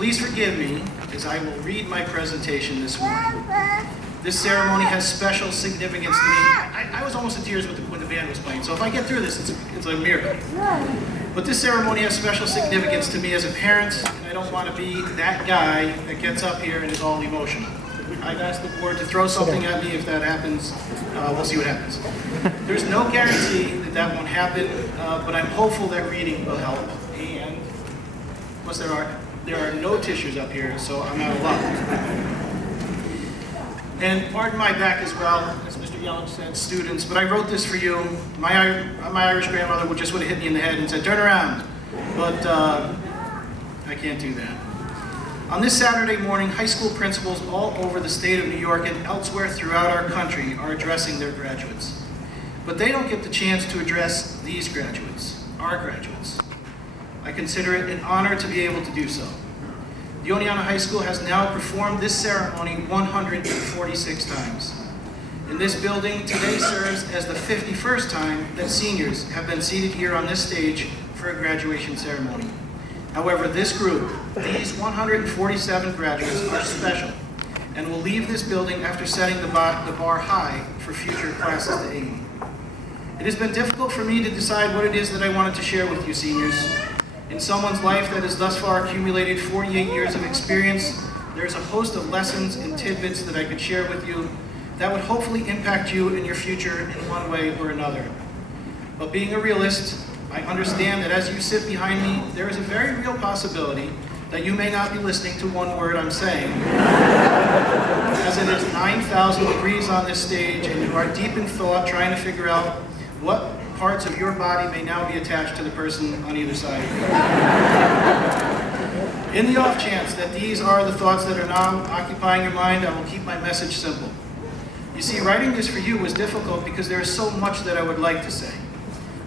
Please forgive me as I will read my presentation this morning. This ceremony has special significance to me. I was almost in tears when the band was playing, so if I get through this, it's a miracle. But this ceremony has special significance to me as a parent, and I don't want to be that guy that gets up here and is all emotional. I've asked the board to throw something at me. If that happens, we'll see what happens. There's no guarantee that that won't happen, but I'm hopeful that reading will help. And plus there are no tissues up here, so I'm out of luck. And pardon my back as well, as Mr. Young said, students, but I wrote this for you. My Irish grandmother would have hit me in the head and said, "Turn around," but I can't do that. On this Saturday morning, high school principals all over the state of New York and elsewhere throughout our country are addressing their graduates. But they don't get the chance to address these graduates, our graduates. I consider it an honor to be able to do so. The Oneonta High School has now performed this ceremony 146 times. In this building, today serves as the 51st time that seniors have been seated here on this stage for a graduation ceremony. However, this group, these 147 graduates, are special and will leave this building after setting the bar high for future classes to aim. It has been difficult for me to decide what it is that I wanted to share with you seniors. In someone's life that has thus far accumulated 48 years of experience, there's a host of lessons and tidbits that I could share with you that would hopefully impact you in your future in one way or another. But being a realist, I understand that as you sit behind me, there is a very real possibility that you may not be listening to one word I'm saying, as it is 9,000 degrees on this stage and you are deep in thought trying to figure out what parts of your body may now be attached to the person on either side. In the off chance that these are the thoughts that are now occupying your mind, I will keep my message simple. You see, writing this for you was difficult because there is so much that I would like to say.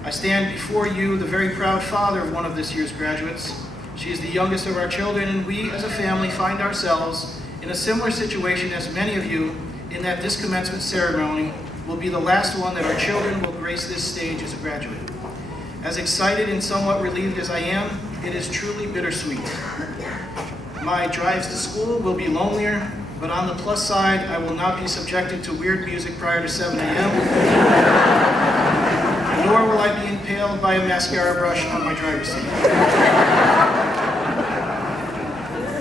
I stand before you, the very proud father of one of this year's graduates. She is the youngest of our children, and we as a family find ourselves in a similar situation as many of you in that this commencement ceremony will be the last one that our children will grace this stage as a graduate. As excited and somewhat relieved as I am, it is truly bittersweet. My drives to school will be lonelier, but on the plus side, I will not be subjected to weird music prior to 7 a.m., nor will I be impaled by a mascara brush on my driver's seat.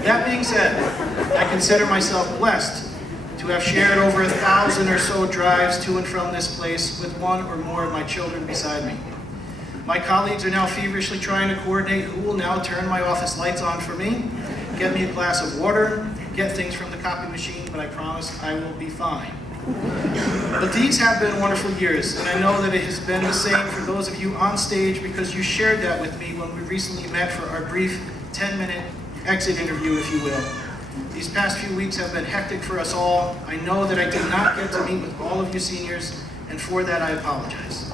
That being said, I consider myself blessed to have shared over 1,000 or so drives to and from this place with one or more of my children beside me. My colleagues are now feverishly trying to coordinate who will now turn my office lights on for me, get me a glass of water, get things from the copy machine, but I promise I will be fine. But these have been wonderful years, and I know that it has been the same for those of you on stage because you shared that with me when we recently met for our brief 10-minute exit interview, if you will. These past few weeks have been hectic for us all. I know that I did not get to meet with all of you seniors, and for that I apologize.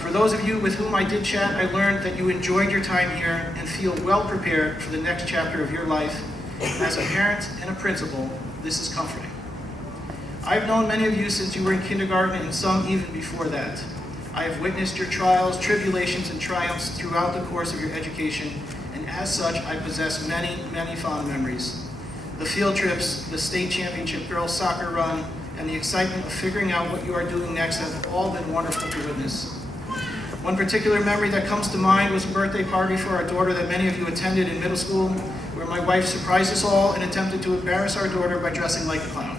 For those of you with whom I did chat, I learned that you enjoyed your time here and feel well prepared for the next chapter of your life. As a parent and a principal, this is comforting. I've known many of you since you were in kindergarten and some even before that. I have witnessed your trials, tribulations, and triumphs throughout the course of your education, and as such, I possess many, many fond memories. The field trips, the state championship girls soccer run, and the excitement of figuring out what you are doing next have all been wonderful to witness. One particular memory that comes to mind was a birthday party for our daughter that many of you attended in middle school, where my wife surprised us all and attempted to embarrass our daughter by dressing like a clown.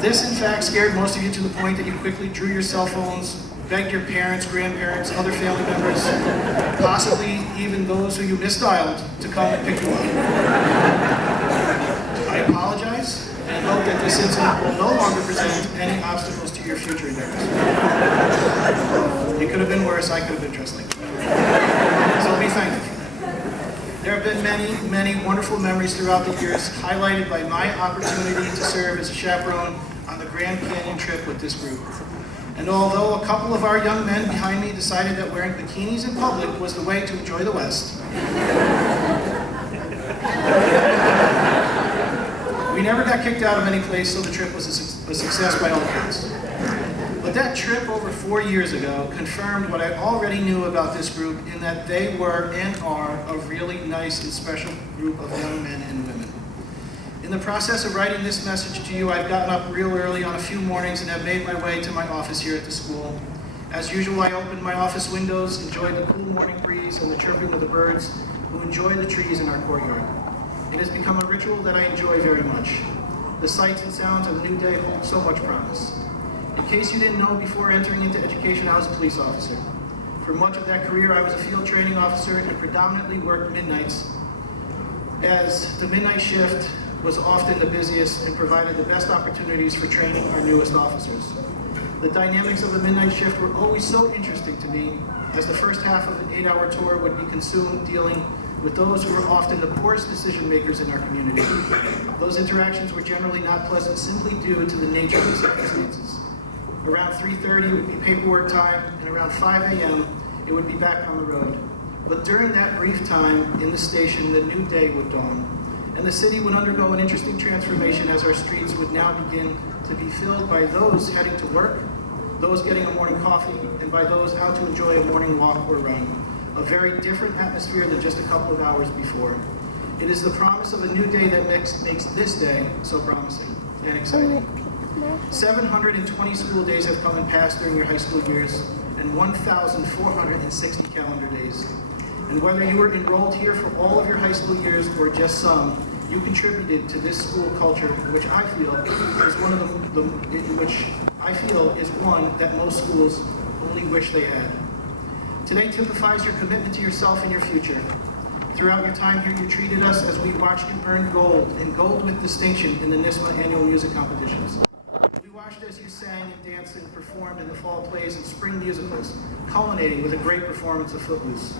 This, in fact, scared most of you to the point that you quickly drew your cell phones, begged your parents, grandparents, other family members, possibly even those who you misdialed, to come and pick you up. I apologize and hope that this incident will no longer present any obstacles to your future endeavors. It could have been worse. I could have been dressed like that. So be thankful for that. There have been many, many wonderful memories throughout the years, highlighted by my opportunity to serve as a chaperone on the Grand Canyon trip with this group. And although a couple of our young men behind me decided that wearing bikinis in public was the way to enjoy the West, we never got kicked out of any place, so the trip was a success by all accounts. But that trip over 4 years ago confirmed what I already knew about this group, in that they were and are a really nice and special group of young men and women. In the process of writing this message to you, I've gotten up real early on a few mornings and have made my way to my office here at the school. As usual, I opened my office windows, enjoyed the cool morning breeze and the chirping of the birds who enjoy the trees in our courtyard. It has become a ritual that I enjoy very much. The sights and sounds of the new day hold so much promise. In case you didn't know, before entering into education, I was a police officer. For much of that career, I was a field training officer and predominantly worked midnights, as the midnight shift was often the busiest and provided the best opportunities for training our newest officers. The dynamics of the midnight shift were always so interesting to me, as the first half of an 8-hour tour would be consumed dealing with those who were often the poorest decision makers in our community. Those interactions were generally not pleasant simply due to the nature of the circumstances. Around 3:30 it would be paperwork time, and around 5 a.m. it would be back on the road. But during that brief time in the station, the new day would dawn, and the city would undergo an interesting transformation as our streets would now begin to be filled by those heading to work, those getting a morning coffee, and by those out to enjoy a morning walk or run. A very different atmosphere than just a couple of hours before. It is the promise of a new day that makes this day so promising and exciting. 720 school days have come and passed during your high school years, and 1,460 calendar days. And whether you were enrolled here for all of your high school years or just some, you contributed to this school culture, which I feel is one that most schools only wish they had. Today typifies your commitment to yourself and your future. Throughout your time here, you treated us as we watched you earn gold, and gold with distinction, in the NISMA annual music competitions. We watched as you sang and danced and performed in the fall plays and spring musicals, culminating with a great performance of Footloose.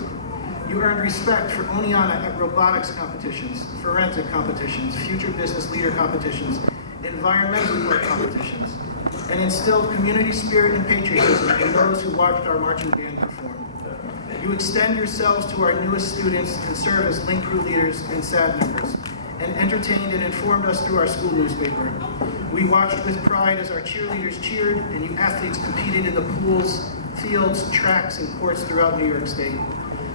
You earned respect for Oneonta at robotics competitions, forensic competitions, future business leader competitions, environmental work competitions, and instilled community spirit and patriotism in those who watched our marching band perform. You extend yourselves to our newest students and serve as link crew leaders and SAD members, and entertained and informed us through our school newspaper. We watched with pride as our cheerleaders cheered and you athletes competed in the pools, fields, tracks, and courts throughout New York State.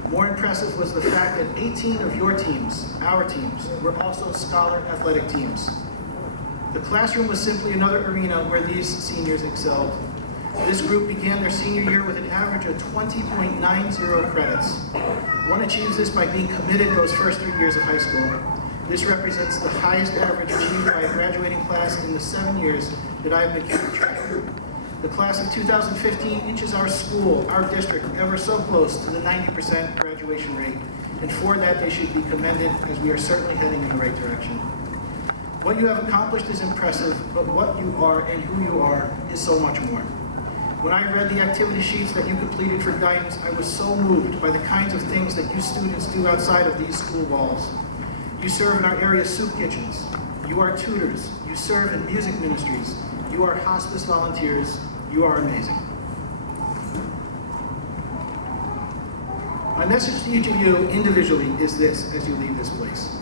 More impressive was the fact that 18 of your teams, our teams, were also scholar athletic teams. The classroom was simply another arena where these seniors excelled. This group began their senior year with an average of 20.90 credits. One achieves this by being committed those first 3 years of high school. This represents the highest average achieved by a graduating class in the 7 years that I have been keeping track. The class of 2015 inches our school, our district, ever so close to the 90% graduation rate, and for that they should be commended, as we are certainly heading in the right direction. What you have accomplished is impressive, but what you are and who you are is so much more. When I read the activity sheets that you completed for guidance, I was so moved by the kinds of things that you students do outside of these school walls. You serve in our area soup kitchens. You are tutors. You serve in music ministries. You are hospice volunteers. You are amazing. My message to each of you individually is this as you leave this place,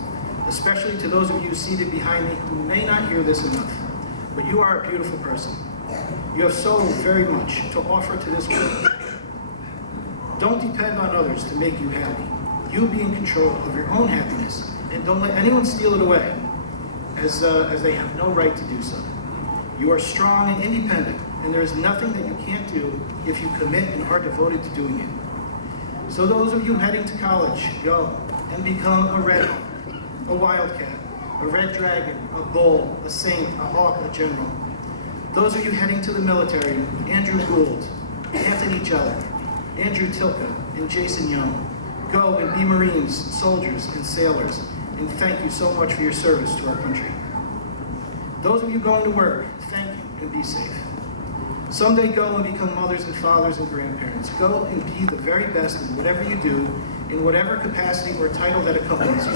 especially to those of you seated behind me who may not hear this enough, but you are a beautiful person. You have so very much to offer to this world. Don't depend on others to make you happy. You be in control of your own happiness, and don't let anyone steal it away, as they have no right to do so. You are strong and independent, and there is nothing that you can't do if you commit and are devoted to doing it. So those of you heading to college, go and become a red hawk, a wildcat, a red dragon, a bull, a saint, a hawk, a general. Those of you heading to the military, Andrew Gould, Anthony Jellick, Andrew Tilka, and Jason Young, go and be Marines, soldiers, and sailors, and thank you so much for your service to our country. Those of you going to work, thank you and be safe. Someday go and become mothers and fathers and grandparents. Go and be the very best in whatever you do, in whatever capacity or title that accompanies you.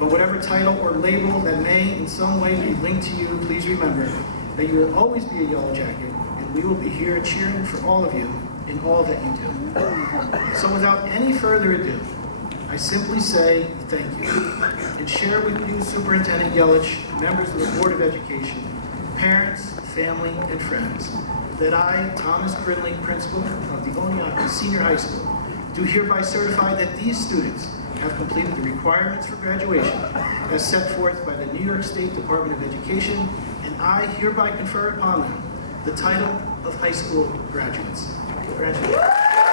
But whatever title or label that may in some way be linked to you, please remember that you will always be a yellow jacket, and we will be here cheering for all of you in all that you do. So without any further ado, I simply say thank you, and share with you Superintendent Yelich, members of the Board of Education, parents, family, and friends. that I, Thomas Grinling, principal of the Oneonta Senior High School, do hereby certify that these students have completed the requirements for graduation as set forth by the New York State Department of Education, and I hereby confer upon them the title of high school graduates. Congratulations.